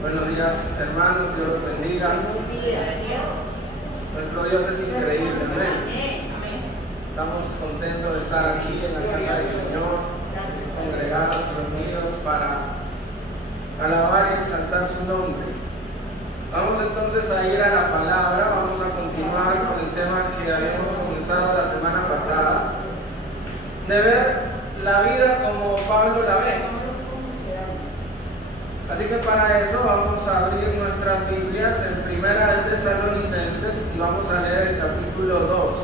Buenos días, hermanos, Dios los bendiga. Nuestro Dios es increíble, amén. Estamos contentos de estar aquí en la casa del Señor, congregados, reunidos para alabar y exaltar su nombre. Vamos entonces a ir a la palabra, vamos a continuar con el tema que habíamos comenzado la semana pasada, de ver la vida como Pablo la ve. Así que para eso vamos a abrir nuestras Biblias en Primera de Tesalonicenses y vamos a leer el capítulo 2.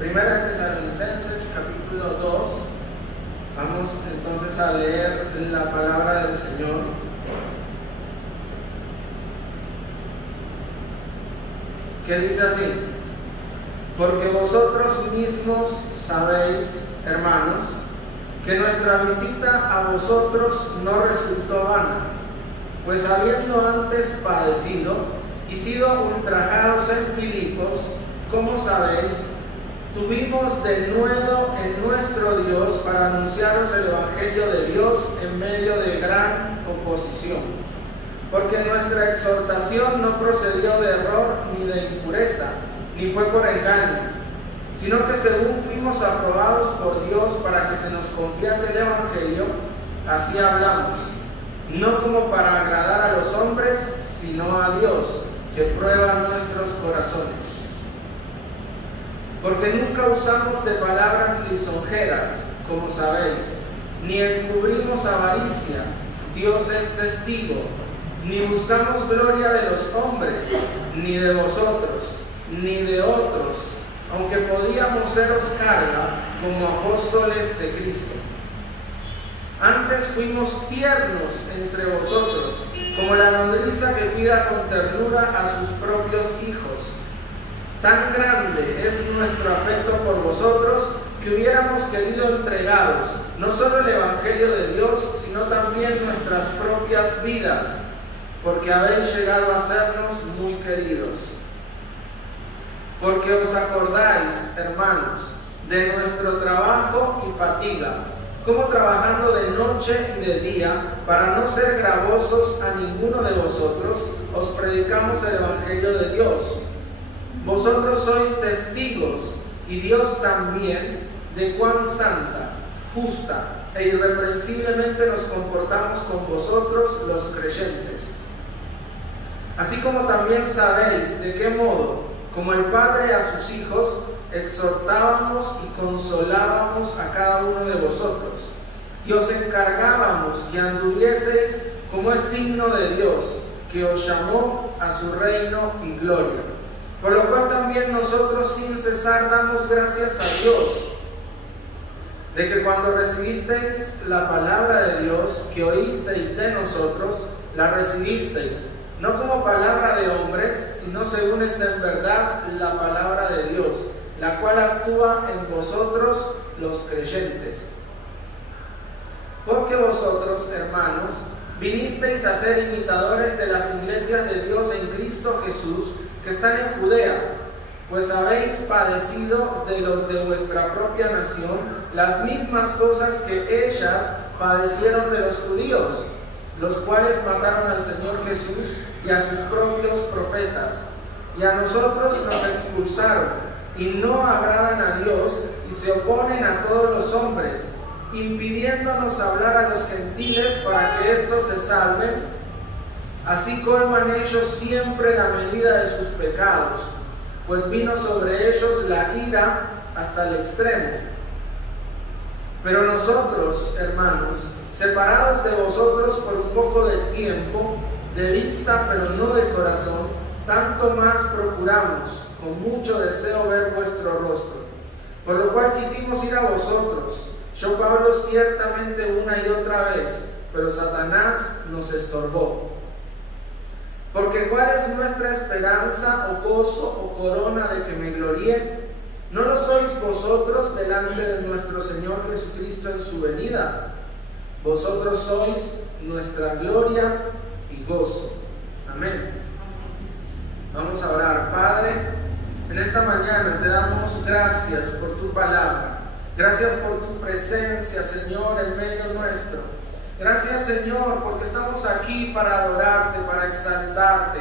Primera de Tesalonicenses, capítulo 2. Vamos entonces a leer la palabra del Señor. Que dice así: porque vosotros mismos sabéis, hermanos, que nuestra visita a vosotros no resultó vana, pues habiendo antes padecido y sido ultrajados en Filipos, como sabéis, tuvimos denuedo en nuestro Dios para anunciaros el Evangelio de Dios en medio de gran oposición. Porque nuestra exhortación no procedió de error ni de impureza, ni fue por engaño, sino que según fuimos aprobados por Dios para que se nos confiase el Evangelio, así hablamos, no como para agradar a los hombres, sino a Dios, que prueba nuestros corazones. Porque nunca usamos de palabras lisonjeras, como sabéis, ni encubrimos avaricia, Dios es testigo, ni buscamos gloria de los hombres, ni de vosotros, ni de otros, aunque podíamos seros carga como apóstoles de Cristo. Antes fuimos tiernos entre vosotros, como la nodriza que cuida con ternura a sus propios hijos. Tan grande es nuestro afecto por vosotros que hubiéramos querido entregaros no solo el Evangelio de Dios, sino también nuestras propias vidas, porque habéis llegado a sernos muy queridos. Porque os acordáis, hermanos, de nuestro trabajo y fatiga, como trabajando de noche y de día, para no ser gravosos a ninguno de vosotros, os predicamos el Evangelio de Dios. Vosotros sois testigos, y Dios también, de cuán santa, justa e irreprensiblemente nos comportamos con vosotros los creyentes. Así como también sabéis de qué modo, como el Padre a sus hijos, exhortábamos y consolábamos a cada uno de vosotros, y os encargábamos que anduvieseis como es digno de Dios, que os llamó a su reino y gloria. Por lo cual también nosotros sin cesar damos gracias a Dios, de que cuando recibisteis la palabra de Dios, que oísteis de nosotros, la recibisteis, no como palabra de hombres, sino según es en verdad la palabra de Dios, la cual actúa en vosotros los creyentes. Porque vosotros, hermanos, vinisteis a ser imitadores de las iglesias de Dios en Cristo Jesús, que están en Judea, pues habéis padecido de los de vuestra propia nación las mismas cosas que ellas padecieron de los judíos, los cuales mataron al Señor Jesús y a sus propios profetas, y a nosotros nos expulsaron, y no agradan a Dios, y se oponen a todos los hombres, impidiéndonos hablar a los gentiles para que éstos se salven. Así colman ellos siempre la medida de sus pecados, pues vino sobre ellos la ira hasta el extremo. Pero nosotros, hermanos, separados de vosotros por un poco de tiempo, de vista pero no de corazón, tanto más procuramos, con mucho deseo, ver vuestro rostro. Por lo cual quisimos ir a vosotros, yo Pablo ciertamente una y otra vez, pero Satanás nos estorbó. Porque ¿cuál es nuestra esperanza o gozo o corona de que me gloríe? ¿No lo sois vosotros delante de nuestro Señor Jesucristo en su venida? Vosotros sois nuestra gloria y gozo. Amén. Vamos a orar. Padre, en esta mañana te damos gracias por tu palabra. Gracias por tu presencia, Señor, en medio nuestro. Gracias, Señor, porque estamos aquí para adorarte, para exaltarte,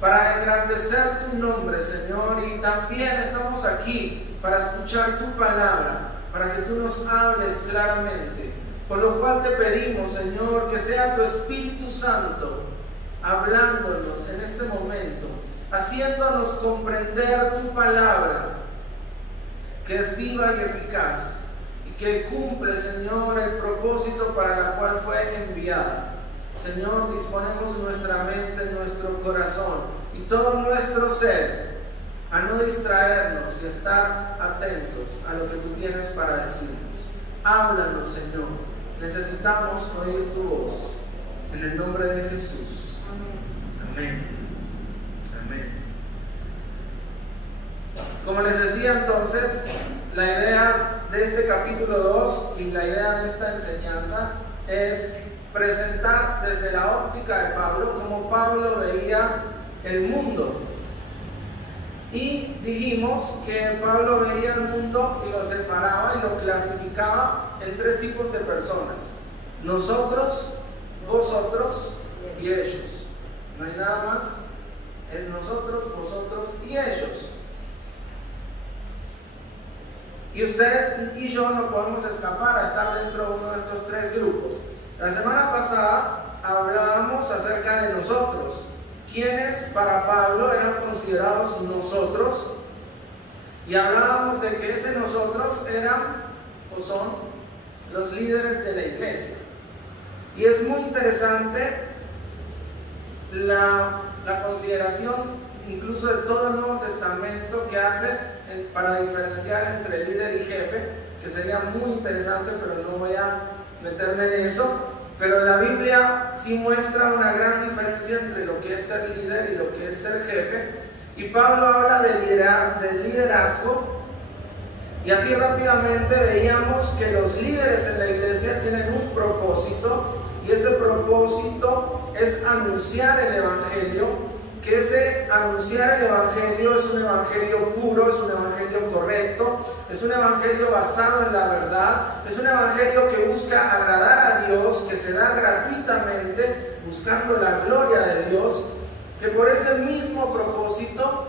para engrandecer tu nombre, Señor. Y también estamos aquí para escuchar tu palabra, para que tú nos hables claramente. Por lo cual te pedimos, Señor, que sea tu Espíritu Santo hablándonos en este momento, haciéndonos comprender tu palabra, que es viva y eficaz, y que cumple, Señor, el propósito para la cual fue enviada. Señor, disponemos nuestra mente, nuestro corazón y todo nuestro ser a no distraernos y a estar atentos a lo que tú tienes para decirnos. Háblanos, Señor. Necesitamos oír tu voz. En el nombre de Jesús. Amén. Amén. Como les decía entonces, la idea de este capítulo 2 y la idea de esta enseñanza es presentar desde la óptica de Pablo cómo Pablo veía el mundo. Y dijimos que Pablo veía el mundo y lo separaba y lo clasificaba en tres tipos de personas: nosotros, vosotros y ellos. No hay nada más, es nosotros, vosotros y ellos. Y usted y yo no podemos escapar a estar dentro de uno de estos tres grupos. La semana pasada hablábamos acerca de nosotros, quienes para Pablo eran considerados nosotros, y hablábamos de que ese nosotros eran o son los líderes de la iglesia. Y es muy interesante la consideración incluso de todo el Nuevo Testamento que hace para diferenciar entre líder y jefe, que sería muy interesante, pero no voy a meterme en eso. Pero la Biblia sí muestra una gran diferencia entre lo que es ser líder y lo que es ser jefe. Y Pablo habla de liderazgo. Y así rápidamente veíamos que los líderes en la iglesia tienen un propósito. Y ese propósito es anunciar el Evangelio. Que ese anunciar el Evangelio es un Evangelio puro, es un Evangelio correcto, es un Evangelio basado en la verdad, es un Evangelio que busca agradar a Dios, que se da gratuitamente, buscando la gloria de Dios, que por ese mismo propósito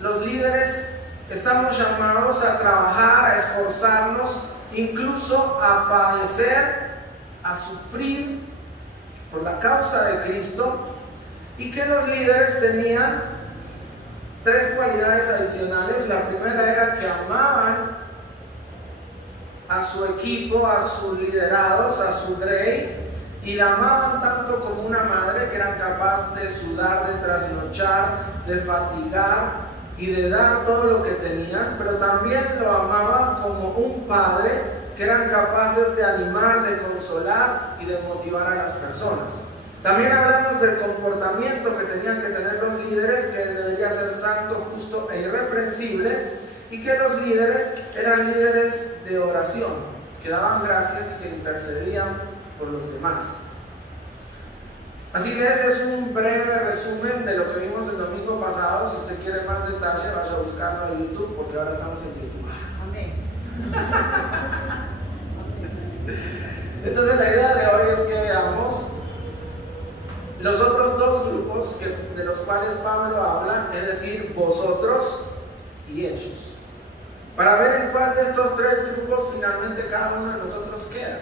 los líderes estamos llamados a trabajar, a esforzarnos, incluso a padecer, a sufrir por la causa de Cristo. Y que los líderes tenían tres cualidades adicionales. La primera era que amaban a su equipo, a sus liderados, a su grey, y la amaban tanto como una madre, que eran capaces de sudar, de trasnochar, de fatigar y de dar todo lo que tenían, pero también lo amaban como un padre, que eran capaces de animar, de consolar y de motivar a las personas. También hablamos del comportamiento que tenían que tener los líderes, que debería ser santo, justo e irreprensible, y que los líderes eran líderes de oración, que daban gracias y que intercedían por los demás. Así que ese es un breve resumen de lo que vimos el domingo pasado. Si usted quiere más detalle, vaya a buscarlo en YouTube, porque ahora estamos en YouTube. Amén. Entonces la idea de hoy es que veamos los otros dos grupos de los cuales Pablo habla, es decir, vosotros y ellos, para ver en cuál de estos tres grupos finalmente cada uno de nosotros queda.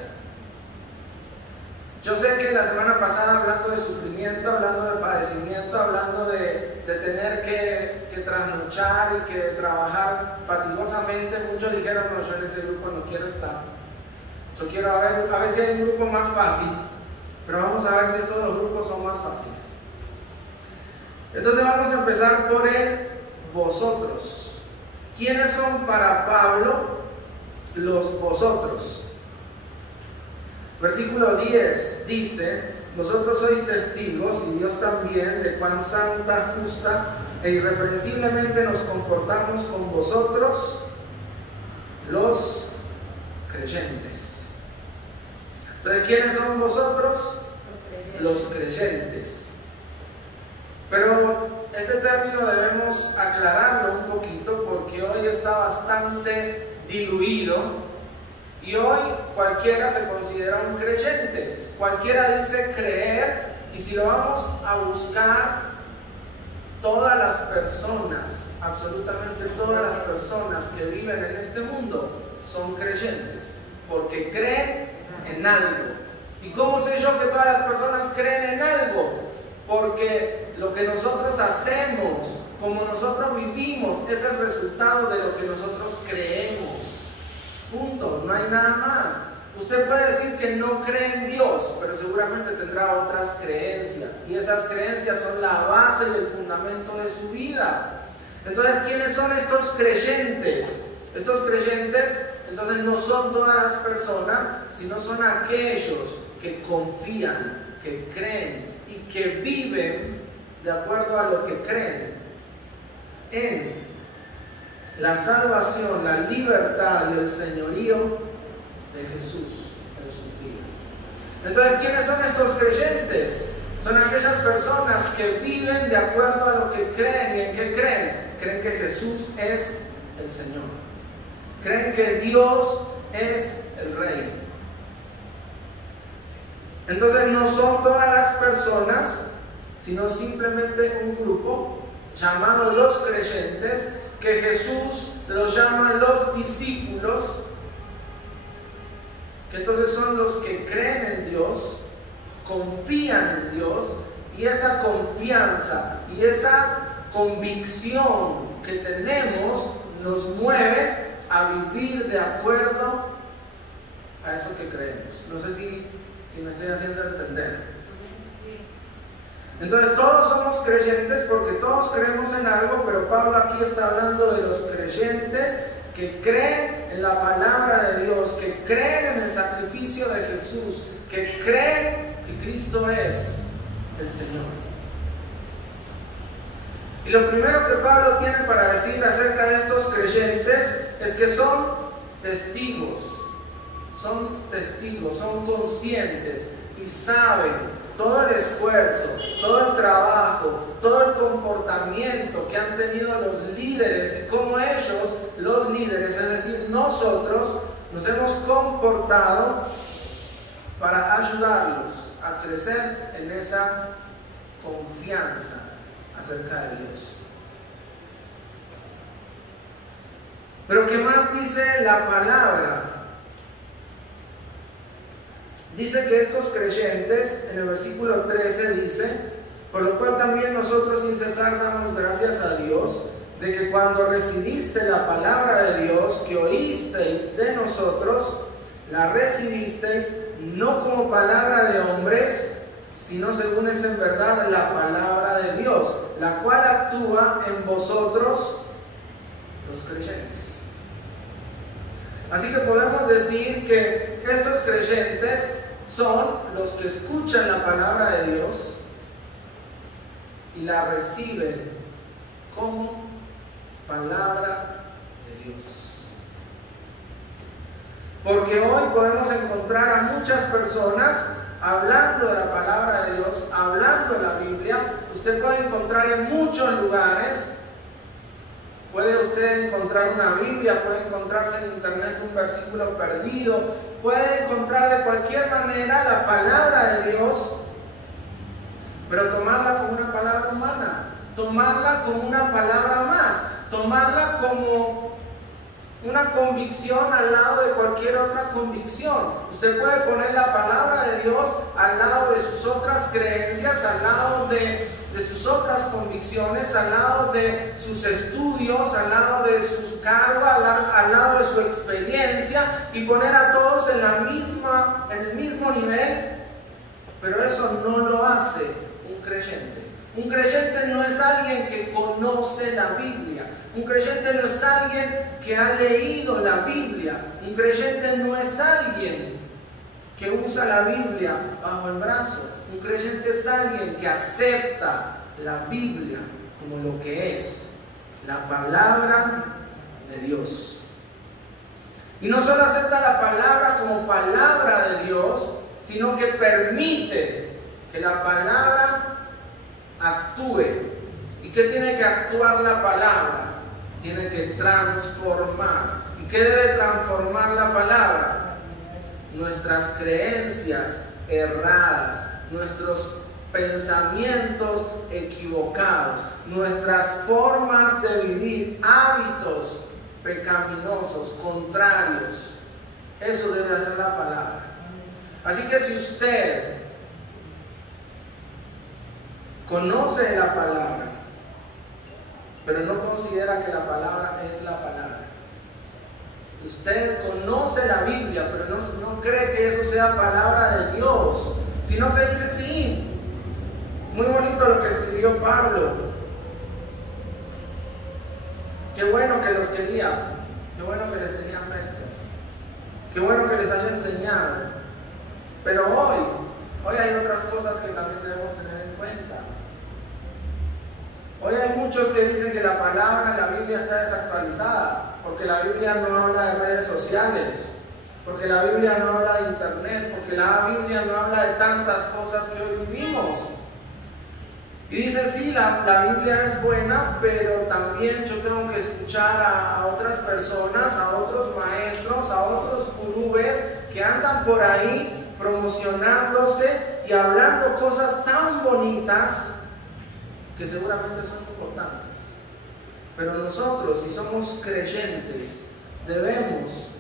Yo sé que la semana pasada, hablando de sufrimiento, hablando de padecimiento, hablando de tener que trasnochar y que trabajar fatigosamente, muchos dijeron: no, yo en ese grupo no quiero estar. Yo quiero a ver si hay un grupo más fácil. Pero vamos a ver si estos dos grupos son más fáciles. Entonces vamos a empezar por el vosotros. ¿Quiénes son para Pablo los vosotros? Versículo 10 dice: vosotros sois testigos, y Dios también, de cuán santa, justa e irreprensiblemente nos comportamos con vosotros, los creyentes. Entonces, ¿quiénes son vosotros? Los creyentes. Pero este término debemos aclararlo un poquito, porque hoy está bastante diluido Y hoy cualquiera se considera un creyente, cualquiera dice creer, y si lo vamos a buscar, todas las personas, absolutamente todas las personas que viven en este mundo son creyentes, porque creen en algo. ¿Y cómo sé yo que todas las personas creen en algo? Porque lo que nosotros hacemos, como nosotros vivimos, es el resultado de lo que nosotros creemos. Punto, no hay nada más. Usted puede decir que no cree en Dios, pero seguramente tendrá otras creencias. Y esas creencias son la base y el fundamento de su vida. Entonces, ¿quiénes son estos creyentes? Estos creyentes, entonces, no son todas las personas, sino son aquellos que confían, que creen y que viven de acuerdo a lo que creen en la salvación, la libertad y el señorío de Jesús en sus vidas. Entonces, ¿quiénes son estos creyentes? Son aquellas personas que viven de acuerdo a lo que creen. ¿Y en qué creen? Creen que Jesús es el Señor. Creen que Dios es el Rey. Entonces, no son todas las personas, sino simplemente un grupo llamado los creyentes, que Jesús los llama los discípulos, que entonces son los que creen en Dios, confían en Dios, y esa confianza y esa convicción que tenemos nos mueve a vivir de acuerdo a eso que creemos. No sé si me estoy haciendo entender. Entonces todos somos creyentes porque todos creemos en algo, pero Pablo aquí está hablando de los creyentes que creen en la palabra de Dios, que creen en el sacrificio de Jesús, que creen que Cristo es el Señor. Y lo primero que Pablo tiene para decir acerca de estos creyentes es que son testigos, son conscientes y saben todo el esfuerzo, todo el trabajo, todo el comportamiento que han tenido los líderes y cómo ellos, los líderes, es decir, nosotros, nos hemos comportado para ayudarlos a crecer en esa confianza acerca de Dios. Pero ¿qué más dice la palabra? Dice que estos creyentes, en el versículo 13 dice: por lo cual también nosotros sin cesar damos gracias a Dios, de que cuando recibisteis la palabra de Dios que oísteis de nosotros, la recibisteis no como palabra de hombres, sino según es en verdad la palabra de Dios, la cual actúa en vosotros los creyentes. Así que podemos decir que estos creyentes son los que escuchan la palabra de Dios y la reciben como palabra de Dios. Porque hoy podemos encontrar a muchas personas hablando de la palabra de Dios, hablando de la Biblia. Usted puede encontrar en muchos lugares. Puede usted encontrar una Biblia, puede encontrarse en internet un versículo perdido, puede encontrar de cualquier manera la palabra de Dios, pero tomarla como una palabra humana, tomarla como una palabra más, tomarla como una convicción al lado de cualquier otra convicción. Usted puede poner la palabra de Dios al lado de sus otras creencias, al lado de sus otras convicciones, al lado de sus estudios, al lado de su cargo, al lado de su experiencia, y poner a todos en el mismo nivel, pero eso no lo hace un creyente. Un creyente no es alguien que conoce la Biblia. Un creyente no es alguien que ha leído la Biblia. Un creyente no es alguien que usa la Biblia bajo el brazo. Un creyente es alguien que acepta la Biblia como lo que es, la palabra de Dios. Y no solo acepta la palabra como palabra de Dios, sino que permite que la palabra actúe. ¿Y qué tiene que actuar la palabra? Tiene que transformar. ¿Y qué debe transformar la palabra? nuestras creencias erradas, nuestros pensamientos equivocados, nuestras formas de vivir, hábitos pecaminosos, contrarios. Eso debe hacer la palabra. Así que si usted conoce la palabra, pero no considera que la palabra es la palabra, usted conoce la Biblia, pero no cree que eso sea palabra de Dios, sino que dice, sí, muy bonito lo que escribió Pablo, qué bueno que los quería, qué bueno que les tenía afecto, qué bueno que les haya enseñado, pero hoy hay otras cosas que también debemos tener en cuenta. Hoy hay muchos que dicen que la palabra en la Biblia está desactualizada, porque la Biblia no habla de redes sociales, porque la Biblia no habla de internet, porque la Biblia no habla de tantas cosas que hoy vivimos. Y dicen, sí, la Biblia es buena, pero también yo tengo que escuchar a otras personas, a otros maestros, a otros gurúes que andan por ahí promocionándose y hablando cosas tan bonitas que seguramente son importantes. Pero nosotros, si somos creyentes, debemos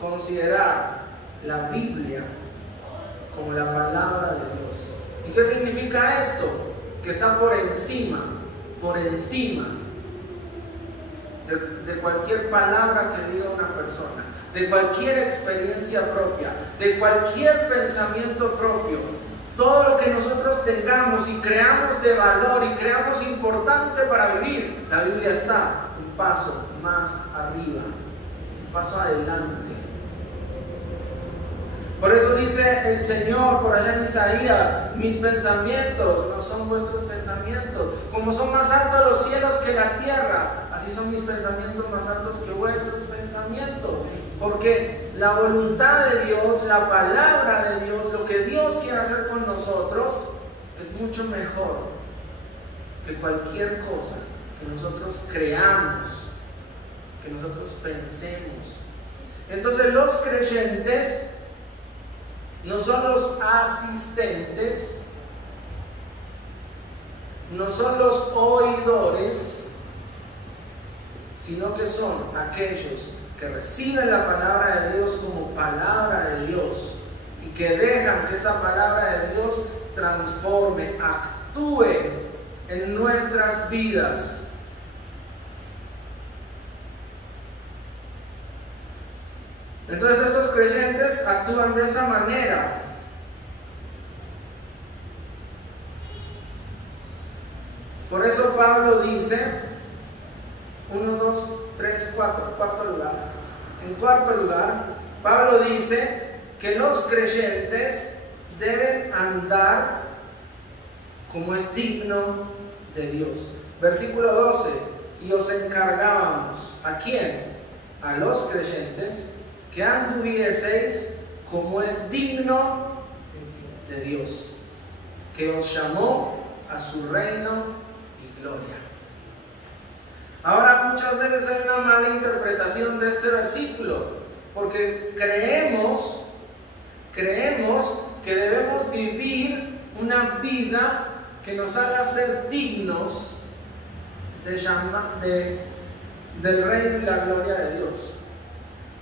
considerar la Biblia como la palabra de Dios. ¿Y qué significa esto? Que está por encima de cualquier palabra que diga una persona, de cualquier experiencia propia, de cualquier pensamiento propio. Todo lo que nosotros tengamos y creamos de valor y creamos importante para vivir, la Biblia está un paso más arriba, un paso adelante. Por eso dice el Señor por allá en Isaías, mis pensamientos no son vuestros pensamientos. Como son más altos los cielos que la tierra, así son mis pensamientos más altos que vuestros pensamientos. Porque la voluntad de Dios, la palabra de Dios, lo que Dios quiere hacer con nosotros, es mucho mejor que cualquier cosa que nosotros creamos, que nosotros pensemos. Entonces los creyentes no son los asistentes, no son los oidores, sino que son aquellos que reciben la palabra de Dios como palabra de Dios y que dejan que esa palabra de Dios transforme, actúe en nuestras vidas. Entonces estos creyentes actúan de esa manera. Por eso Pablo dice, 1, 2, 3, 4, cuarto lugar. En cuarto lugar, Pablo dice que los creyentes deben andar como es digno de Dios. Versículo 12, y os encargábamos, ¿a quién? A los creyentes, que anduvieseis como es digno de Dios, que os llamó a su reino y gloria. Ahora muchas veces hay una mala interpretación de este versículo, porque creemos que debemos vivir una vida que nos haga ser dignos del reino y la gloria de Dios.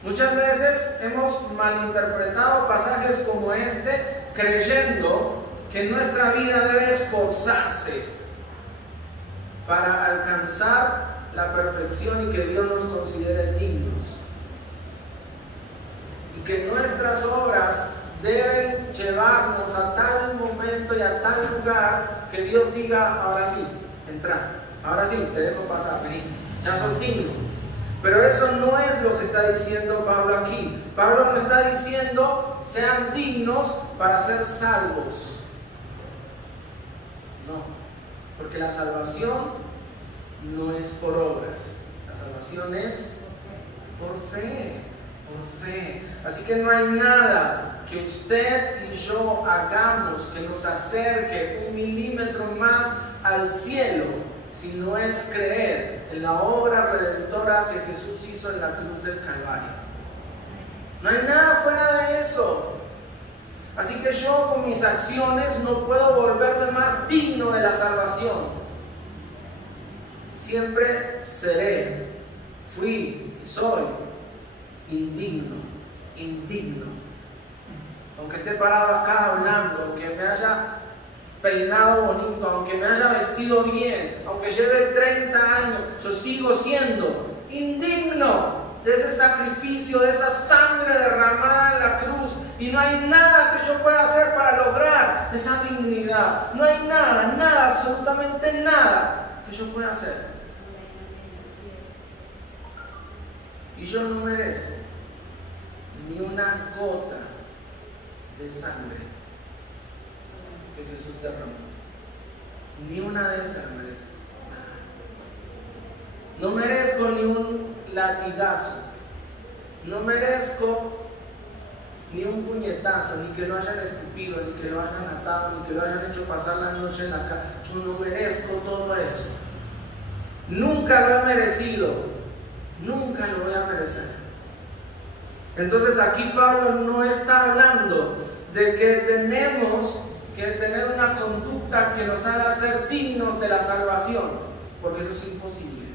Muchas veces hemos malinterpretado pasajes como este, creyendo que nuestra vida debe esforzarse para alcanzar la perfección y que Dios nos considere dignos. Y que nuestras obras deben llevarnos a tal momento y a tal lugar que Dios diga, ahora sí, entra, ahora sí, te dejo pasar, vení, ya sos digno. Pero eso no es lo que está diciendo Pablo aquí. Pablo no está diciendo sean dignos para ser salvos. No, porque la salvación no es por obras. La salvación es por fe, por fe. Así que no hay nada que usted y yo hagamos que nos acerque 1 milímetro más al cielo, si no es creer en la obra redentora que Jesús hizo en la cruz del Calvario. No hay nada fuera de eso. Así que yo con mis acciones no puedo volverme más digno de la salvación. Siempre seré, fui y soy indigno. Aunque esté parado acá hablando, aunque me haya peinado bonito, aunque me haya vestido bien, aunque lleve 30 años, yo sigo siendo indigno de ese sacrificio, de esa sangre derramada en la cruz. Y no hay nada que yo pueda hacer para lograr esa dignidad. No hay nada, absolutamente nada que yo pueda hacer. Y yo no merezco ni una gota de sangre que Jesús derramó. Ni una de esas merezco. No merezco ni un latigazo. No merezco ni un puñetazo, ni que lo hayan escupido, ni que lo hayan atado, ni que lo hayan hecho pasar la noche en la cama. Yo no merezco todo eso. Nunca lo he merecido. Nunca lo voy a merecer. Entonces aquí Pablo no está hablando de que tenemos que tener una conducta que nos haga ser dignos de la salvación, porque eso es imposible.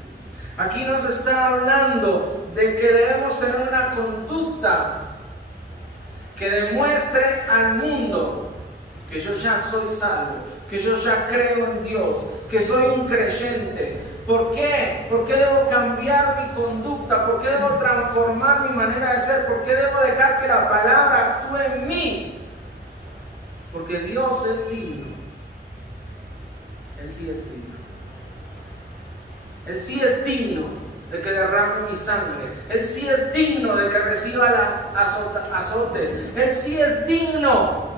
Aquí nos está hablando de que debemos tener una conducta que demuestre al mundo que yo ya soy salvo, que yo ya creo en Dios, que soy un creyente. ¿Por qué? ¿Por qué debo cambiar mi conducta? ¿Por qué debo transformar mi manera de ser? ¿Por qué debo dejar que la palabra actúe en mí? Porque Dios es digno. Él sí es digno. Él sí es digno de que derrame mi sangre. Él sí es digno de que reciba azote. Él sí es digno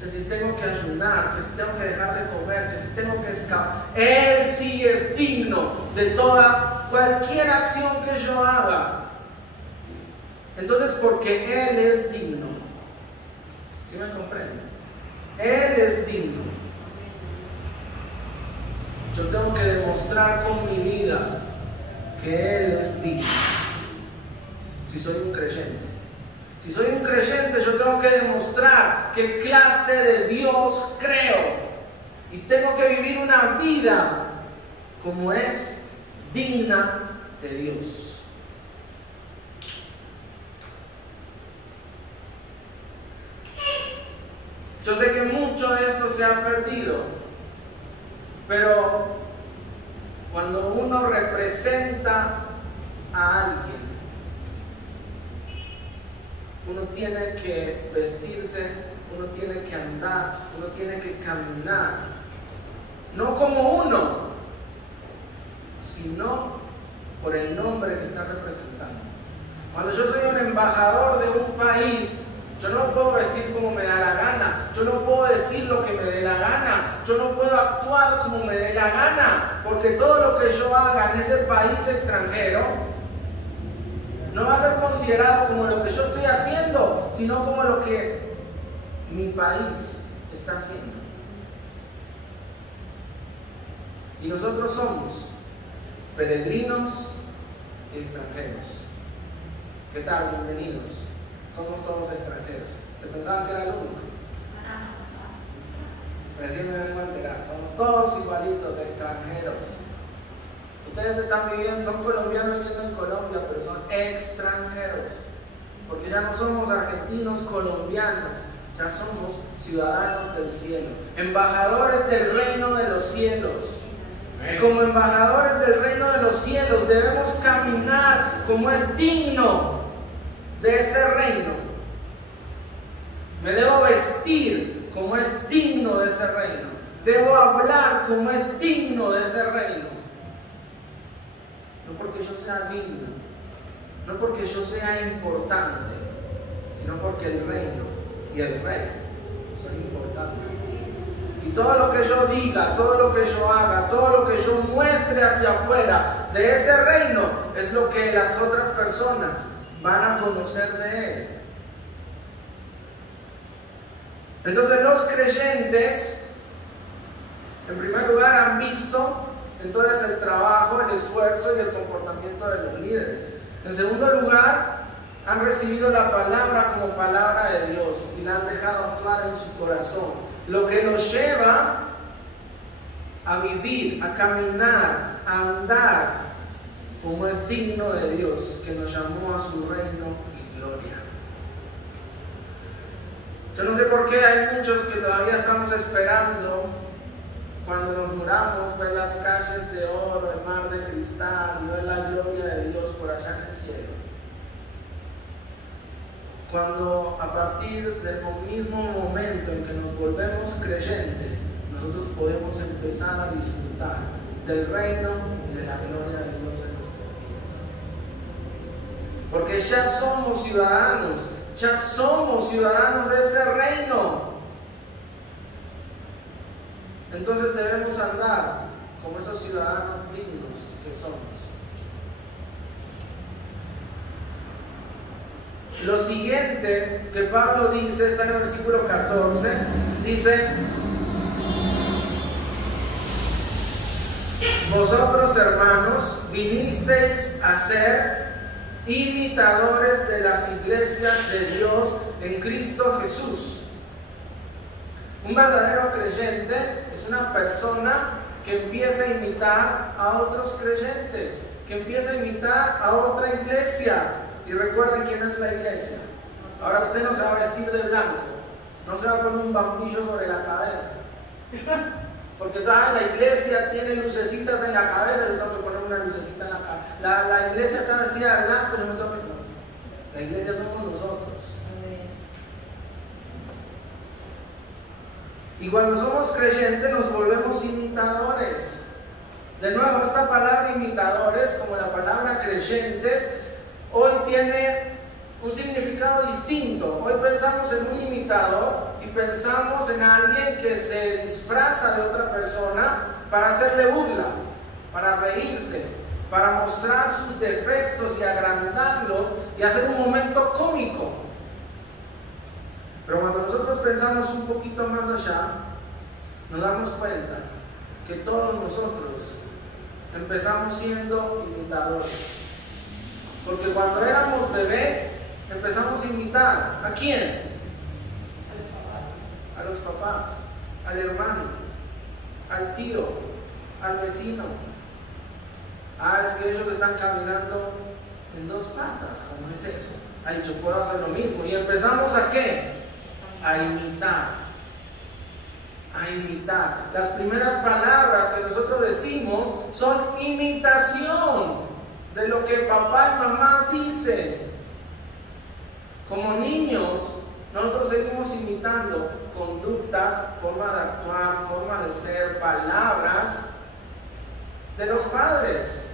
que si tengo que ayunar, que si tengo que dejar de comer, que si tengo que escapar. Él sí es digno de toda, cualquier acción que yo haga. Entonces, porque Él es digno. ¿Sí me comprenden? Él es digno. Yo tengo que demostrar con mi vida que Él es digno. Si soy un creyente. Si soy un creyente, yo tengo que demostrar qué clase de Dios creo. Y tengo que vivir una vida como es digna de Dios. Yo sé que mucho de esto se ha perdido, pero cuando uno representa a alguien, uno tiene que vestirse, uno tiene que andar, uno tiene que caminar, no como uno, sino por el nombre que está representando. Cuando yo soy un embajador de un país, yo no puedo vestir como me da la gana, yo no puedo decir lo que me dé la gana, yo no puedo actuar como me dé la gana, porque todo lo que yo haga en ese país extranjero no va a ser considerado como lo que yo estoy haciendo, sino como lo que mi país está haciendo. Y nosotros somos peregrinos y extranjeros. ¿Qué tal? Bienvenidos. Somos todos extranjeros. ¿Se pensaban que era el único? Recién me vengo a enterar. Somos todos igualitos, extranjeros. Ustedes están viviendo, son colombianos viviendo en Colombia, pero son extranjeros. Porque ya no somos argentinos colombianos, ya somos ciudadanos del cielo, embajadores del reino de los cielos. Como embajadores del reino de los cielos debemos caminar como es digno de ese reino. Me debo vestir como es digno de ese reino. Debo hablar como es digno de ese reino. No porque yo sea digno, no porque yo sea importante, sino porque el reino y el rey son importantes. Y todo lo que yo diga, todo lo que yo haga, todo lo que yo muestre hacia afuera de ese reino es lo que las otras personas van a conocer de él. Entonces los creyentes, en primer lugar, han visto entonces el trabajo, el esfuerzo y el comportamiento de los líderes. En segundo lugar, han recibido la palabra como palabra de Dios y la han dejado actuar en su corazón, lo que los lleva a vivir, a caminar, a andar como es digno de Dios, que nos llamó a su reino y gloria. Yo no sé por qué hay muchos que todavía estamos esperando, cuando nos muramos, ver las calles de oro, el mar de cristal, y ver la gloria de Dios por allá en el cielo. Cuando a partir del mismo momento en que nos volvemos creyentes, nosotros podemos empezar a disfrutar del reino y de la gloria de Dios en nuestras vidas. Porque ya somos ciudadanos de ese reino. Entonces debemos andar como esos ciudadanos dignos que somos. Lo siguiente que Pablo dice, está en el versículo 14, dice: vosotros, hermanos, vinisteis a ser imitadores de las iglesias de Dios en Cristo Jesús. Un verdadero creyente es una persona que empieza a imitar a otros creyentes, que empieza a imitar a otra iglesia. Y recuerden quién es la iglesia. Ahora usted no se va a vestir de blanco, no se va a poner un bambillo sobre la cabeza, porque toda la iglesia tiene lucecitas en la cabeza, yo tengo que poner una lucecita en la cabeza. La iglesia está vestida de blanco, yo me tengo que... La iglesia somos nosotros. Y cuando somos creyentes nos volvemos imitadores. De nuevo, esta palabra imitadores, como la palabra creyentes, hoy tiene un significado distinto. Hoy pensamos en un imitador y pensamos en alguien que se disfraza de otra persona para hacerle burla, para reírse, para mostrar sus defectos y agrandarlos y hacer un momento cómico. Pero cuando nosotros pensamos un poquito más allá, nos damos cuenta que todos nosotros empezamos siendo imitadores. Porque cuando éramos bebé, empezamos a imitar. ¿A quién? A los papás, al hermano, al tío, al vecino. Es que ellos están caminando en dos patas. ¿Cómo es eso? Yo puedo hacer lo mismo. ¿Y empezamos a qué? A imitar. A imitar. Las primeras palabras que nosotros decimos son imitación de lo que papá y mamá dicen. Como niños, nosotros seguimos imitando conductas, forma de actuar, forma de ser, palabras de los padres,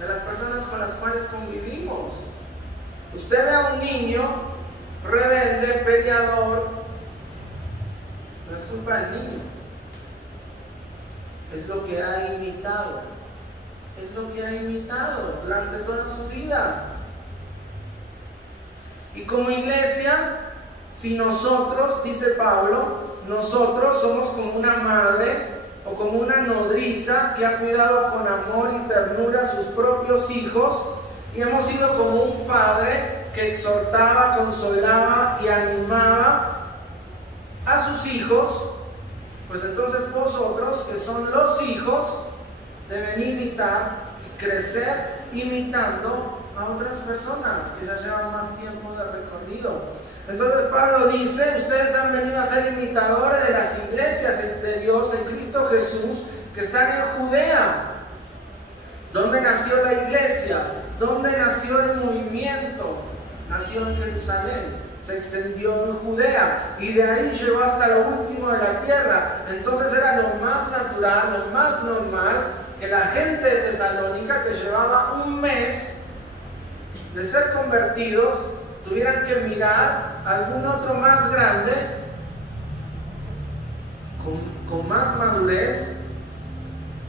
de las personas con las cuales convivimos. Usted ve a un niño rebelde, peleador, no es culpa del niño, es lo que ha imitado, es lo que ha imitado durante toda su vida. Y como iglesia, si nosotros, dice Pablo, nosotros somos como una madre o como una nodriza que ha cuidado con amor y ternura a sus propios hijos, y hemos sido como un padre que exhortaba, consolaba y animaba a sus hijos, pues entonces vosotros, que son los hijos, deben imitar y crecer imitando a otras personas que ya llevan más tiempo de recorrido. Entonces Pablo dice: ustedes han venido a ser imitadores de las iglesias de Dios en Cristo Jesús que están en Judea. ¿Dónde nació la iglesia? ¿Dónde nació el movimiento? Nació en Jerusalén, se extendió en Judea y de ahí llegó hasta lo último de la tierra. Entonces era lo más natural, lo más normal que la gente de Tesalónica, que llevaba un mes de ser convertidos, tuvieran que mirar a algún otro más grande, con más madurez,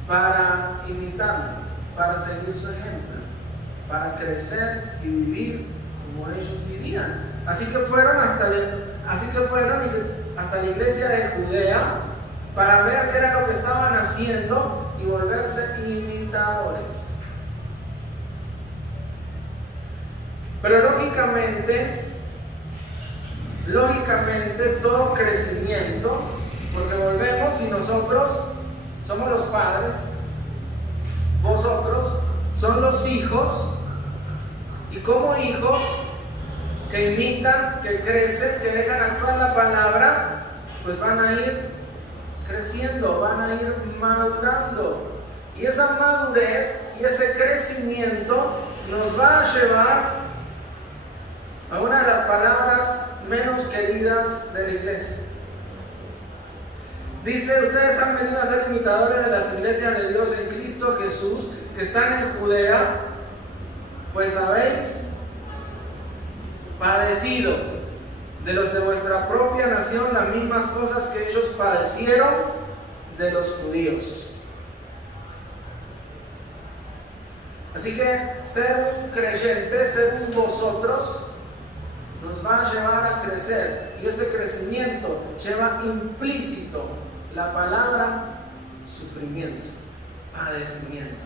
para imitarlo, para seguir su ejemplo, para crecer y vivir como ellos vivían. Así que fueron hasta la iglesia de Judea para ver qué era lo que estaban haciendo y volverse imitadores. Pero lógicamente todo crecimiento, porque volvemos y nosotros somos los padres, vosotros son los hijos, y como hijos que imitan, que crecen, que dejan actuar la palabra, pues van a ir creciendo, van a ir madurando. Y esa madurez y ese crecimiento nos va a llevar a una de las palabras menos queridas de la iglesia. Dice: ustedes han venido a ser imitadores de las iglesias de Dios en Cristo Jesús, que están en Judea, pues habéis padecido de los de vuestra propia nación las mismas cosas que ellos padecieron de los judíos. Así que ser un creyente, ser un vosotros, nos va a llevar a crecer, y ese crecimiento lleva implícito la palabra sufrimiento, padecimiento.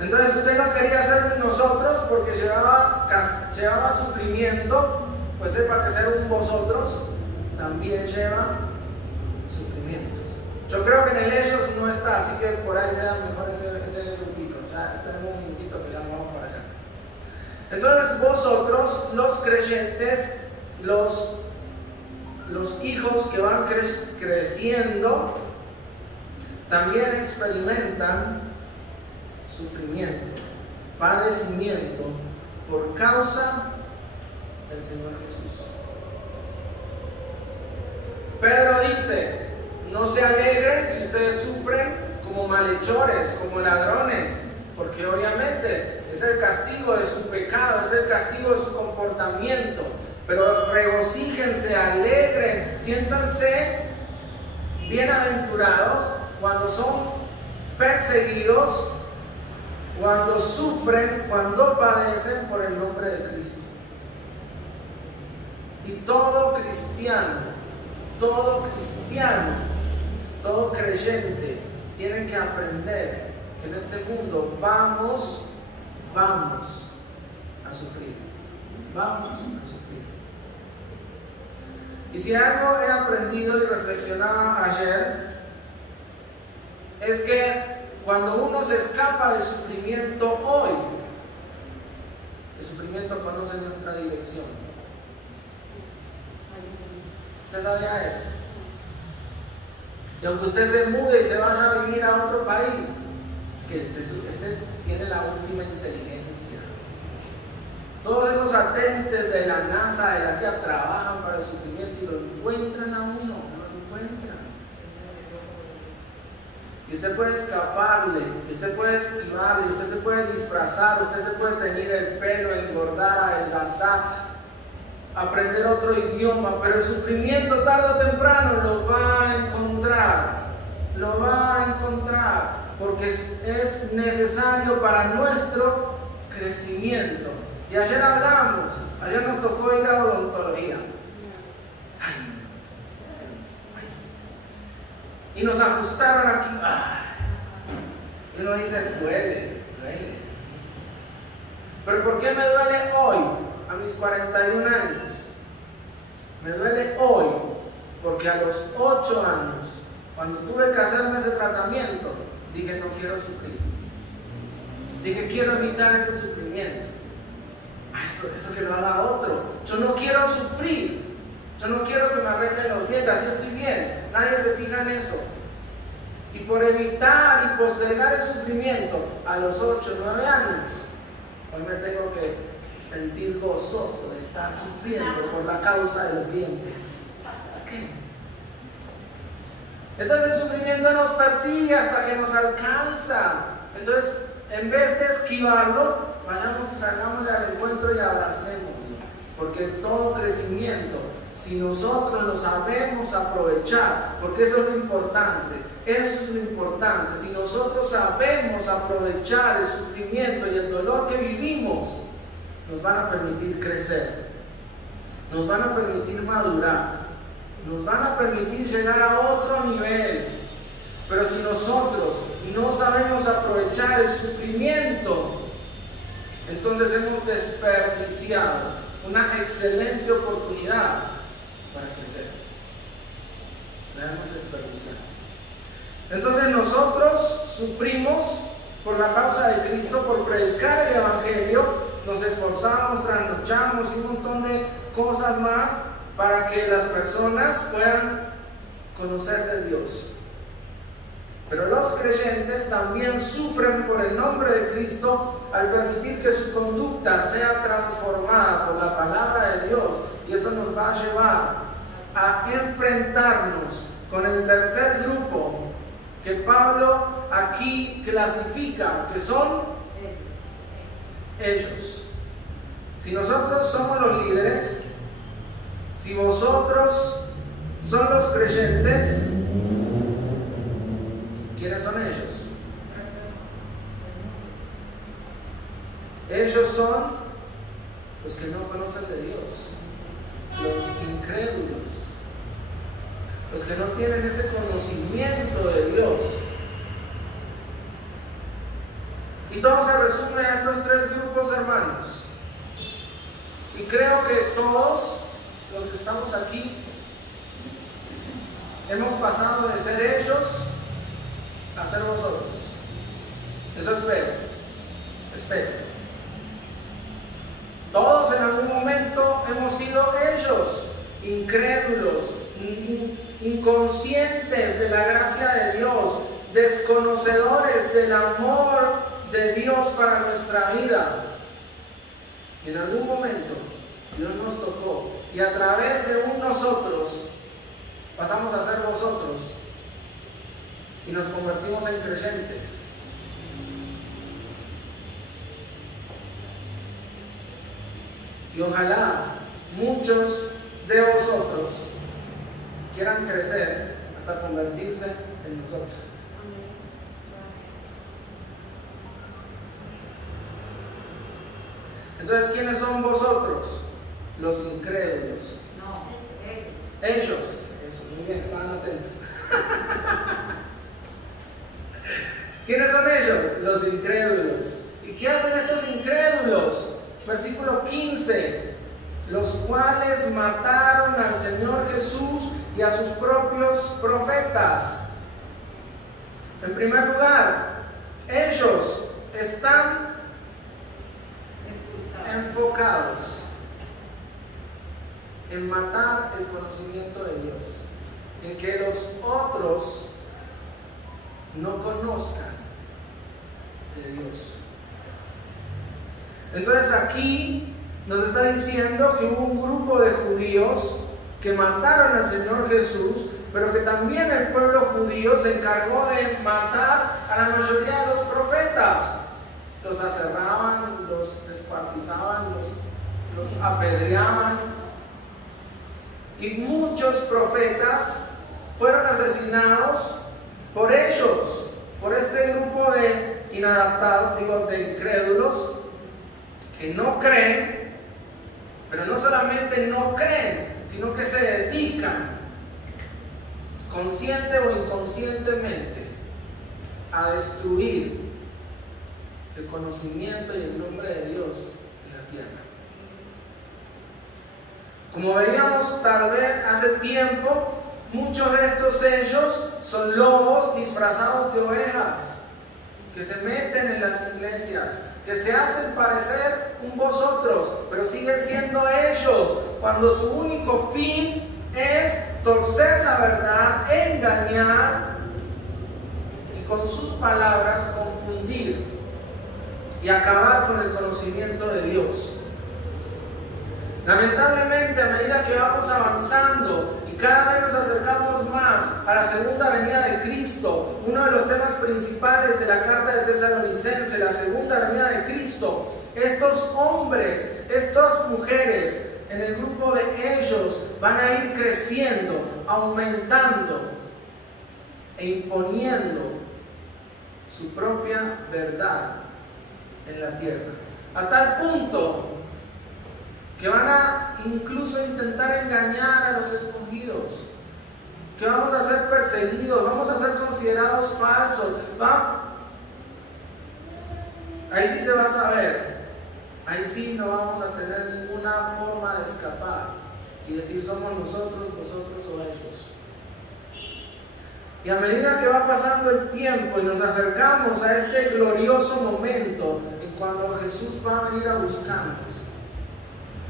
Entonces usted no quería ser nosotros porque llevaba sufrimiento, pues sepa que ser un vosotros también lleva sufrimientos. Yo creo que en el ellos no está, así que por ahí sea mejor ese grupito. Ya esperemos un minutito que ya nos vamos para allá. Entonces vosotros, los creyentes, los hijos que van creciendo, también experimentan sufrimiento, padecimiento por causa del Señor Jesús. Pedro dice: no se alegren si ustedes sufren como malhechores, como ladrones, porque obviamente es el castigo de su pecado, es el castigo de su comportamiento. Pero regocíjense, alegren, siéntanse bienaventurados cuando son perseguidos, cuando sufren, cuando padecen por el nombre de Cristo. Y todo cristiano, todo creyente tiene que aprender que en este mundo vamos a sufrir. Vamos a sufrir. Y si algo he aprendido y reflexionaba ayer, es que cuando uno se escapa del sufrimiento hoy, el sufrimiento conoce nuestra dirección. ¿Usted sabía eso? Y aunque usted se mude y se vaya a vivir a otro país, es que este tiene la última inteligencia. Todos esos satélites de la NASA, de la CIA, trabajan para el sufrimiento y lo encuentran a uno, lo encuentran. Y usted puede escaparle, y usted puede esquivarle, y usted se puede disfrazar, usted se puede teñir el pelo, engordar, adelgazar, aprender otro idioma, pero el sufrimiento tarde o temprano lo va a encontrar, porque es necesario para nuestro crecimiento. Y ayer nos tocó ir a odontología. Y nos ajustaron aquí. Y uno dice: duele. Pero ¿por qué me duele hoy, a mis 41 años? Me duele hoy porque a los 8 años, cuando tuve que hacerme ese tratamiento, dije: no quiero sufrir. Dije: quiero evitar ese sufrimiento. Eso que lo haga otro. Yo no quiero sufrir. Yo no quiero que me arreglen los dientes, así estoy bien. Nadie se fija en eso. Y por evitar y postergar el sufrimiento a los 8, 9 años, hoy me tengo que sentir gozoso de estar sufriendo por la causa de los dientes. ¿Qué? Entonces el sufrimiento nos persigue hasta que nos alcanza. Entonces, en vez de esquivarlo, vayamos y salgámosle al encuentro y abracémoslo. Porque todo crecimiento, si nosotros lo sabemos aprovechar, porque eso es lo importante, si nosotros sabemos aprovechar el sufrimiento y el dolor que vivimos, nos van a permitir crecer, nos van a permitir madurar, nos van a permitir llegar a otro nivel. Pero si nosotros y no sabemos aprovechar el sufrimiento, entonces hemos desperdiciado una excelente oportunidad para crecer. La hemos desperdiciado. Entonces nosotros sufrimos por la causa de Cristo, por predicar el Evangelio, nos esforzamos, trasnochamos y un montón de cosas más para que las personas puedan conocer de Dios. Pero los creyentes también sufren por el nombre de Cristo al permitir que su conducta sea transformada por la palabra de Dios, y eso nos va a llevar a enfrentarnos con el tercer grupo que Pablo aquí clasifica, que son ellos. Si nosotros somos los líderes, si vosotros son los creyentes, ¿quiénes son ellos? Ellos son los que no conocen de Dios, los incrédulos, los que no tienen ese conocimiento de Dios. Y todo se resume a estos tres grupos, hermanos. Y creo que todos los que estamos aquí hemos pasado de ser ellos a ser vosotros. Eso espero. Todos en algún momento hemos sido ellos, incrédulos, inconscientes de la gracia de Dios, desconocedores del amor de Dios para nuestra vida. En algún momento Dios nos tocó y a través de un nosotros pasamos a ser vosotros y nos convertimos en creyentes. Y ojalá muchos de vosotros quieran crecer hasta convertirse en nosotros. Entonces, ¿quiénes son vosotros? Los incrédulos. Ellos. Eso, muy bien, estaban atentos. ¿Quiénes son ellos? Los incrédulos. ¿Y qué hacen estos incrédulos? Versículo 15. Los cuales mataron al Señor Jesús y a sus propios profetas. En primer lugar, ellos están enfocados en matar el conocimiento de Dios, en que los otros no conozcan de Dios. Entonces aquí nos está diciendo que hubo un grupo de judíos que mataron al Señor Jesús, pero que también el pueblo judío se encargó de matar a la mayoría de los profetas. Los aserraban, los descuartizaban, los apedreaban. Y muchos profetas fueron asesinados por ellos, por este grupo de inadaptados, de incrédulos, que no creen, pero no solamente no creen, sino que se dedican, consciente o inconscientemente, a destruir el conocimiento y el nombre de Dios en la tierra. Como veíamos tal vez hace tiempo, muchos de estos sellos son lobos disfrazados de ovejas, que se meten en las iglesias, que se hacen parecer un vosotros, pero siguen siendo ellos, cuando su único fin es torcer la verdad, engañar y con sus palabras confundir y acabar con el conocimiento de Dios. Lamentablemente, a medida que vamos avanzando y cada vez nos acercamos más a la segunda venida de Cristo, uno de los temas principales de la carta de Tesalonicenses, la segunda venida de Cristo, estos hombres, estas mujeres, en el grupo de ellos van a ir creciendo, aumentando e imponiendo su propia verdad en la tierra, a tal punto que van a incluso intentar engañar a los escogidos, que vamos a ser perseguidos, vamos a ser considerados falsos. Ahí sí se va a saber. Ahí sí no vamos a tener ninguna forma de escapar y decir somos nosotros, vosotros o ellos. Y a medida que va pasando el tiempo y nos acercamos a este glorioso momento en cuando Jesús va a venir a buscarnos,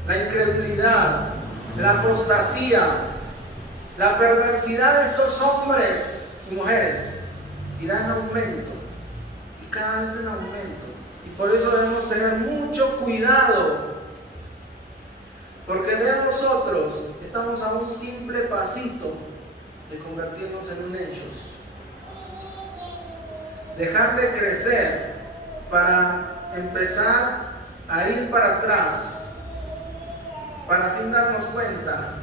la incredulidad, la apostasía, la perversidad de estos hombres y mujeres irá en aumento y cada vez en aumento. Y por eso debemos tener mucho cuidado, porque de nosotros estamos a un simple pasito de convertirnos en un ellos. Dejar de crecer para empezar a ir para atrás, para sin darnos cuenta,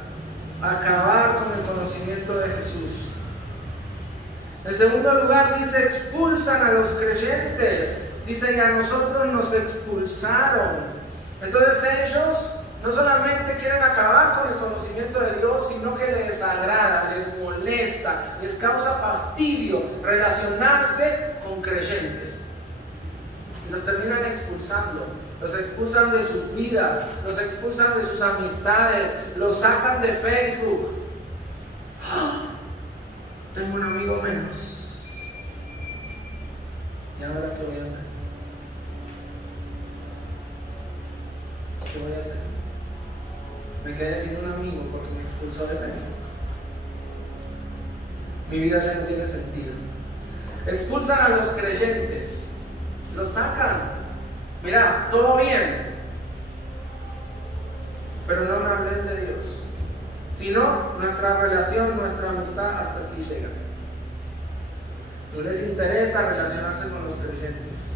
acabar con el conocimiento de Jesús. En segundo lugar dice, expulsan a los creyentes. Dice, y a nosotros nos expulsaron. Entonces ellos no solamente quieren acabar con el conocimiento de Dios, sino que les desagrada, les molesta, les causa fastidio relacionarse con creyentes. Y los terminan expulsando. Los expulsan de sus vidas, los expulsan de sus amistades, los sacan de Facebook. ¡Oh! Tengo un amigo menos. ¿Y ahora qué voy a hacer? ¿Qué voy a hacer? Me quedé sin un amigo porque me expulsó de Facebook. Mi vida ya no tiene sentido. Expulsan a los creyentes, los sacan. Mira, todo bien, pero no me hables de Dios. Si no, nuestra relación, nuestra amistad hasta aquí llega. No les interesa relacionarse con los creyentes.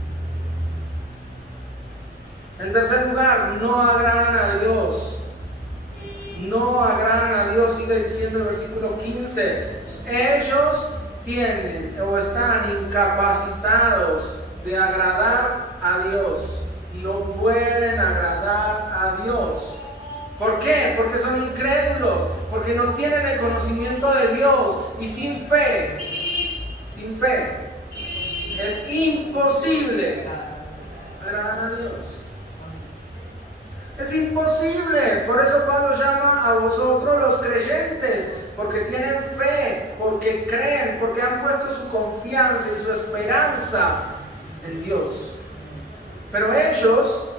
En tercer lugar, no agradan a Dios. No agradan a Dios, sigue diciendo el versículo 15. Ellos tienen o están incapacitados de agradar a Dios. No pueden agradar a Dios. ¿Por qué? Porque son incrédulos, porque no tienen el conocimiento de Dios y sin fe es imposible agradar a Dios. Es imposible. Por eso Pablo llama a vosotros los creyentes, porque tienen fe, porque creen, porque han puesto su confianza y su esperanza en Dios. Pero ellos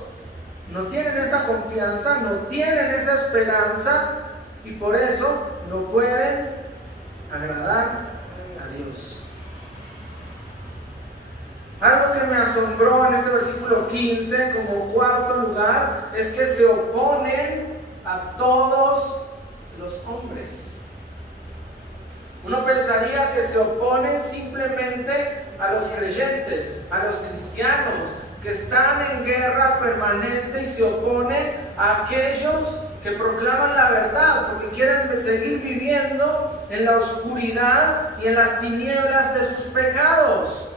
no tienen esa confianza, no tienen esa esperanza y por eso no pueden agradar a Dios. Algo que me asombró en este versículo 15 como cuarto lugar es que se oponen a todos los hombres. Uno pensaría que se oponen simplemente a los creyentes, a los cristianos, que están en guerra permanente y se oponen a aquellos que proclaman la verdad, porque quieren seguir viviendo en la oscuridad y en las tinieblas de sus pecados.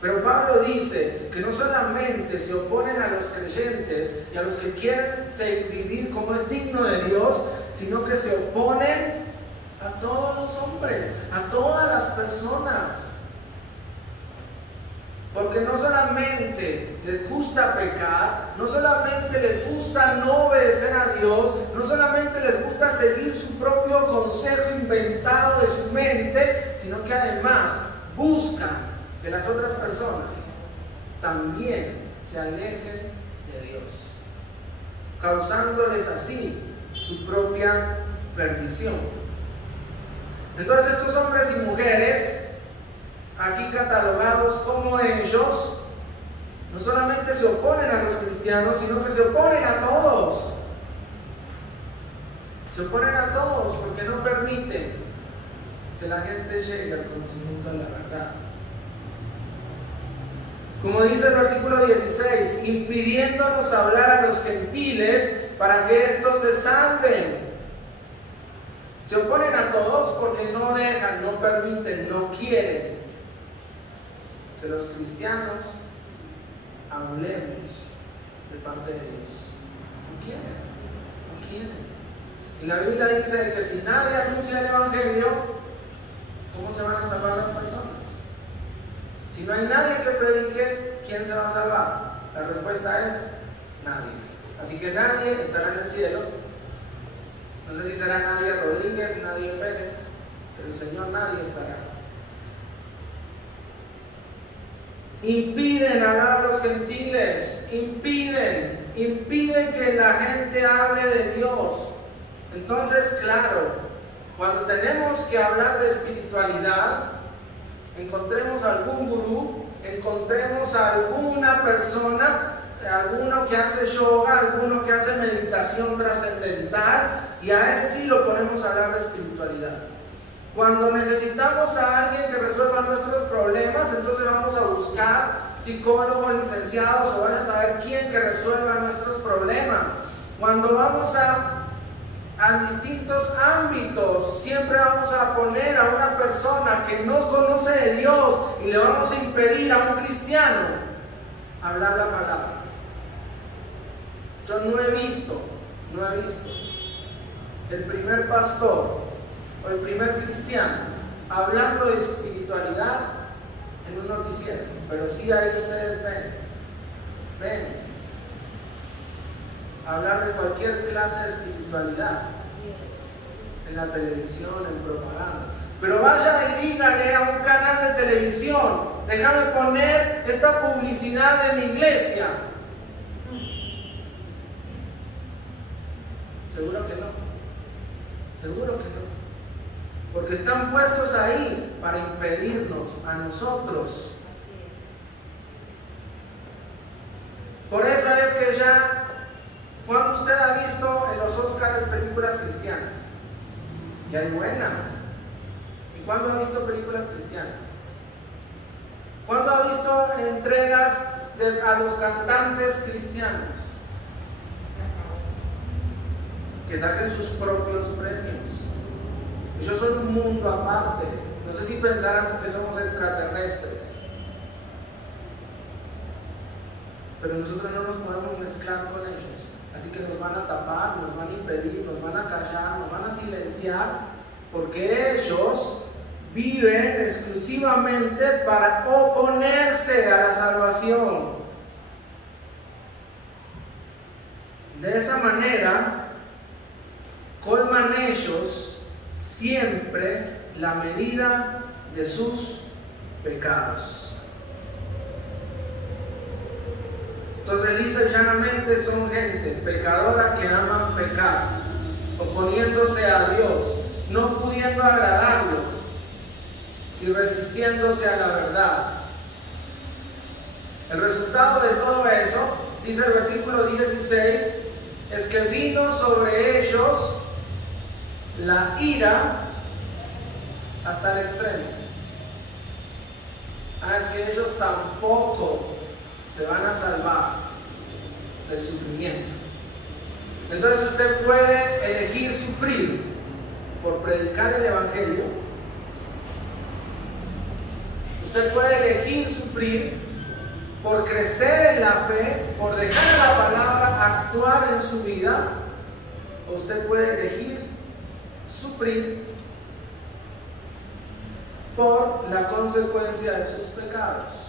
Pero Pablo dice que no solamente se oponen a los creyentes y a los que quieren vivir como es digno de Dios, sino que se oponen a todos los hombres, a todas las personas. Porque no solamente les gusta pecar, no solamente les gusta no obedecer a Dios, no solamente les gusta seguir su propio consejo inventado de su mente, sino que además buscan que las otras personas también se alejen de Dios, causándoles así su propia perdición. Entonces estos hombres y mujeres aquí catalogados como ellos, no solamente se oponen a los cristianos, sino que se oponen a todos. Se oponen a todos porque no permiten que la gente llegue al conocimiento de la verdad. Como dice el versículo 16, impidiéndonos hablar a los gentiles para que estos se salven. Se oponen a todos porque no dejan, no permiten, no quieren que los cristianos hablemos de parte de Dios. No quieren. Y la Biblia dice que si nadie anuncia el Evangelio, ¿cómo se van a salvar las personas? Si no hay nadie que predique, ¿quién se va a salvar? La respuesta es nadie. Así que nadie estará en el cielo. No sé si será nadie Rodríguez, nadie Pérez, pero el Señor nadie estará. Impiden hablar a los gentiles, impiden que la gente hable de Dios. Entonces, claro, cuando tenemos que hablar de espiritualidad, encontremos algún gurú, encontremos a alguna persona, alguno que hace yoga, alguno que hace meditación trascendental, y a ese sí lo ponemos a hablar de espiritualidad. Cuando necesitamos a alguien que resuelva nuestros problemas, entonces vamos a buscar psicólogos, licenciados, o vaya a saber quién que resuelva nuestros problemas. Cuando vamos a distintos ámbitos, siempre vamos a poner a una persona que no conoce de Dios y le vamos a impedir a un cristiano hablar la palabra. Yo no he visto el primer pastor o el primer cristiano hablando de espiritualidad en un noticiero, pero sí ahí ustedes ven hablar de cualquier clase de espiritualidad en la televisión, en propaganda. Pero vaya y dígale a un canal de televisión: déjame poner esta publicidad de mi iglesia. Seguro que no, porque están puestos ahí para impedirnos a nosotros. Por eso es que ya, ¿cuándo usted ha visto en los Óscares películas cristianas? Y hay buenas. ¿Y cuándo ha visto películas cristianas? ¿Cuándo ha visto entregas a los cantantes cristianos? Que saquen sus propios premios. Ellos son un mundo aparte. No sé si pensarán que somos extraterrestres, pero nosotros no nos podemos mezclar con ellos. Así que nos van a tapar, nos van a impedir, nos van a callar, nos van a silenciar, porque ellos viven exclusivamente para oponerse a la salvación. De esa manera colman ellos siempre la medida de sus pecados. Entonces, lisa y llanamente, son gente pecadora que aman pecar, oponiéndose a Dios, no pudiendo agradarlo y resistiéndose a la verdad. El resultado de todo eso, dice el versículo 16, es que vino sobre ellos la ira hasta el extremo. Es que ellos tampoco se van a salvar del sufrimiento. Entonces usted puede elegir sufrir por predicar el Evangelio. Usted puede elegir sufrir por crecer en la fe, por dejar la palabra actuar en su vida. O usted puede elegir sufrir por la consecuencia de sus pecados.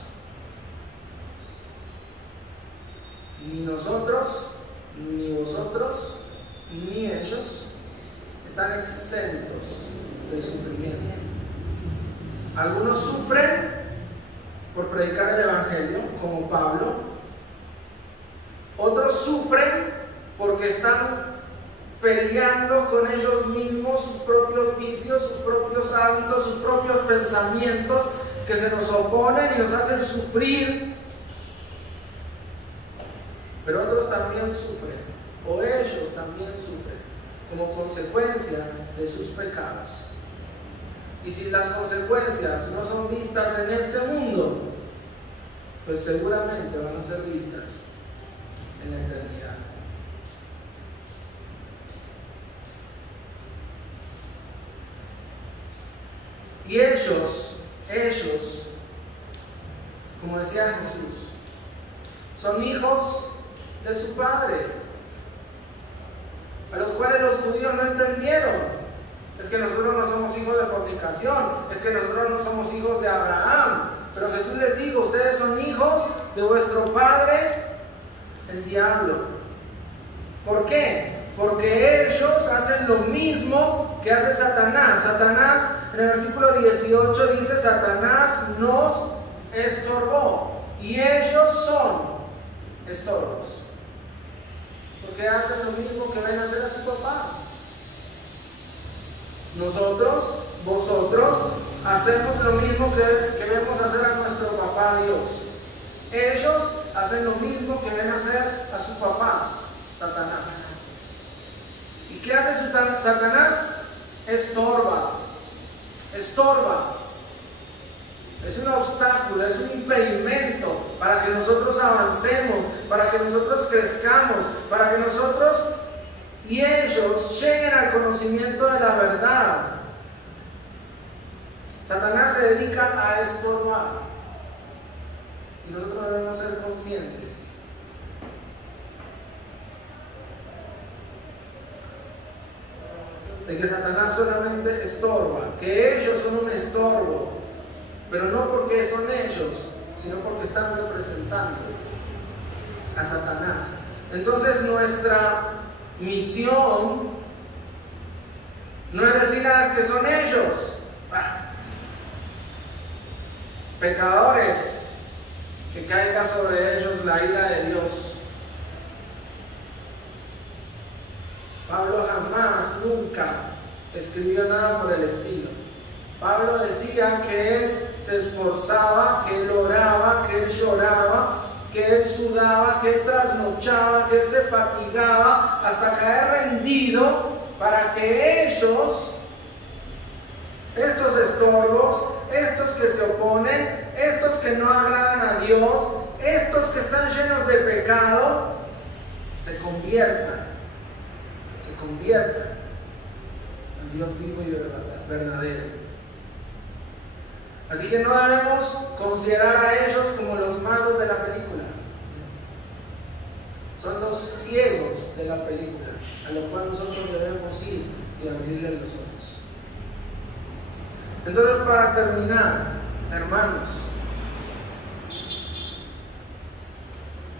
Ni nosotros, ni vosotros, ni ellos están exentos del sufrimiento. Algunos sufren por predicar el Evangelio, como Pablo. Otros sufren porque están peleando con ellos mismos, sus propios vicios, sus propios hábitos, sus propios pensamientos que se nos oponen y nos hacen sufrir. Pero otros también sufren, o ellos también sufren, como consecuencia de sus pecados. Y si las consecuencias no son vistas en este mundo, pues seguramente van a ser vistas en la eternidad. Y ellos, como decía Jesús, son hijos de su Padre. A los cuales los judíos no entendieron. Es que nosotros no somos hijos de fornicación, es que nosotros no somos hijos de Abraham. Pero Jesús les dijo, ustedes son hijos de vuestro padre, el diablo. ¿Por qué? Porque ellos hacen lo mismo que hace Satanás. Satanás, en el versículo 18 dice, Satanás nos estorbó. Y ellos son estorbos. Porque hacen lo mismo que ven hacer a su papá. Nosotros, vosotros, hacemos lo mismo que vemos hacer a nuestro papá Dios. Ellos hacen lo mismo que ven hacer a su papá, Satanás. ¿Y qué hace Satanás? Estorba. Estorba. Es un obstáculo, es un impedimento para que nosotros avancemos, para que nosotros crezcamos, para que nosotros y ellos lleguen al conocimiento de la verdad. Satanás se dedica a estorbar y nosotros debemos ser conscientes de que Satanás solamente estorba, que ellos son un estorbo, pero no porque son ellos, sino porque están representando a Satanás. Entonces nuestra misión no es decir, es que son ellos, pecadores, que caiga sobre ellos la ira de Dios. Pablo jamás, nunca escribió nada por el estilo. Pablo decía que él se esforzaba, que él oraba, que él lloraba, que él sudaba, que él trasnochaba, que él se fatigaba hasta caer rendido para que ellos, estos estorbos, estos que se oponen, estos que no agradan a Dios, estos que están llenos de pecado, se conviertan en Dios vivo y verdadero. Así que no debemos considerar a ellos como los malos de la película. Son los ciegos de la película, a lo cual nosotros debemos ir y abrirle los ojos. Entonces, para terminar, hermanos,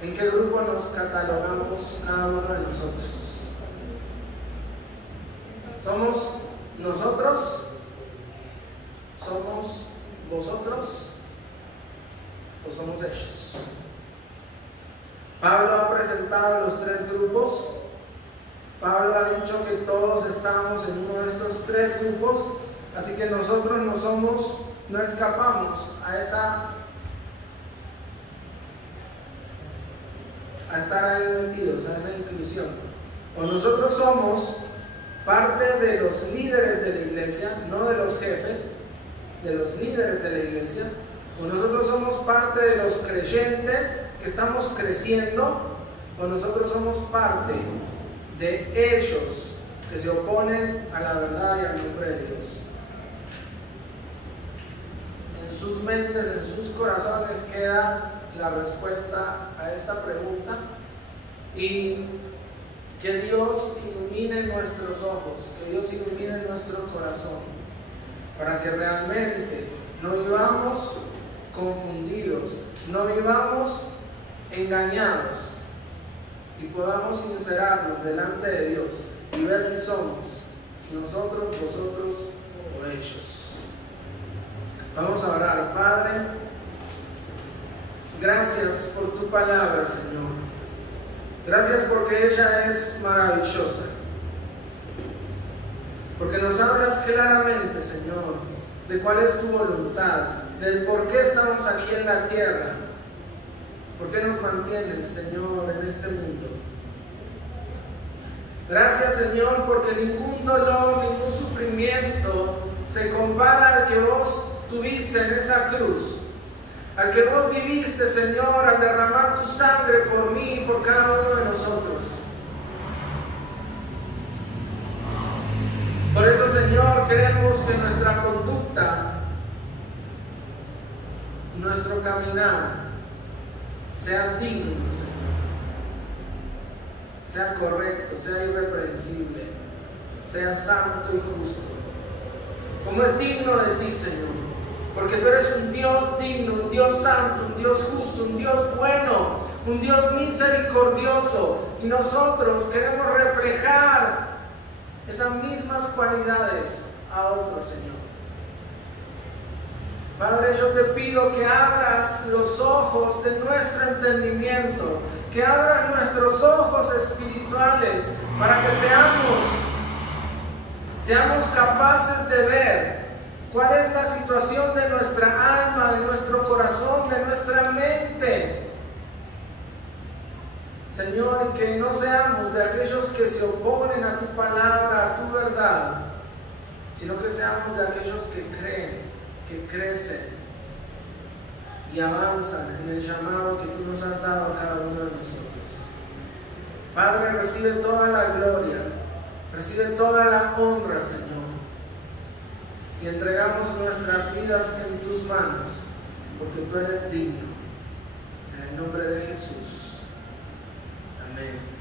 ¿en qué grupo nos catalogamos cada uno de nosotros? ¿Somos nosotros? ¿Somos vosotros? ¿O somos ellos? Pablo ha presentado los tres grupos. Pablo ha dicho que todos estamos en uno de estos tres grupos, así que nosotros no escapamos a estar ahí metidos, a esa inclusión. O nosotros somos parte de los líderes de la iglesia, no de los jefes, de los líderes de la iglesia, o nosotros somos parte de los creyentes que estamos creciendo, o nosotros somos parte de ellos que se oponen a la verdad y al nombre de Dios. En sus mentes, en sus corazones queda la respuesta a esta pregunta, y que Dios ilumine nuestros ojos, que Dios ilumine nuestro corazón, para que realmente no vivamos confundidos, no vivamos engañados, y podamos sincerarnos delante de Dios y ver si somos nosotros, vosotros o ellos. Vamos a orar. Padre, gracias por tu palabra, Señor. Gracias porque ella es maravillosa. Porque nos hablas claramente, Señor, de cuál es tu voluntad, del por qué estamos aquí en la tierra. ¿Por qué nos mantienes, Señor, en este mundo? Gracias, Señor, porque ningún dolor, ningún sufrimiento se compara al que vos tuviste en esa cruz, al que vos viviste, Señor, al derramar tu sangre por mí y por cada uno de nosotros. Por eso, Señor, queremos que nuestra conducta, nuestro caminar, sean dignos, Señor. sea correcto, sea irreprensible, sea santo y justo, como es digno de ti, Señor, porque tú eres un Dios digno, un Dios santo, un Dios justo, un Dios bueno, un Dios misericordioso, y nosotros queremos reflejar esas mismas cualidades a otros, Señor. Padre, yo te pido que abras los ojos de nuestro entendimiento, que abras nuestros ojos espirituales para que seamos capaces de ver cuál es la situación de nuestra alma, de nuestro corazón, de nuestra mente. Señor, y que no seamos de aquellos que se oponen a tu palabra, a tu verdad, sino que seamos de aquellos que creen, que crecen y avanzan en el llamado que tú nos has dado a cada uno de nosotros. Padre, recibe toda la gloria, recibe toda la honra, Señor, y entregamos nuestras vidas en tus manos, porque tú eres digno. En el nombre de Jesús. Amén.